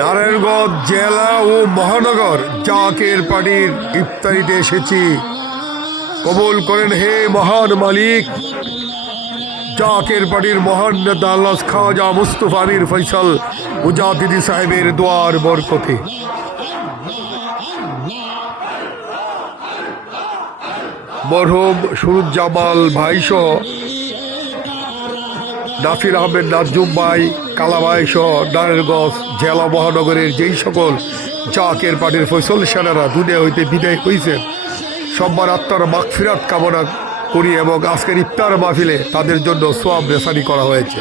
নারায়ণগঞ্জ জেলা ও মহানগর জাকের পার্টির ইফতারিতে এসেছি। কবুল করেন হে মহান মালিক। জাকের পার্টির মহান নেতা আল্লাহ খাজা মুস্তফা আমির ফয়সাল মুজাহিদি সাহেবের দোয়ার বরকতে মরহুম সুরুজ্জামাল ভাইসহ নাসির আহমেদ নাজুম ভাই, কালা ভাই সহ নারায়ণগঞ্জ জেলা মহানগরের যেই সকল জাকের পার্টির ফয়সল সেনারা দুনিয়া হইতে বিদায় হয়েছেন, সবার আত্মার মাগফিরাত কামনা করি এবং আজকের ইফতার মাহফিলে তাদের জন্য সোয়াব রেসানি করা হয়েছে।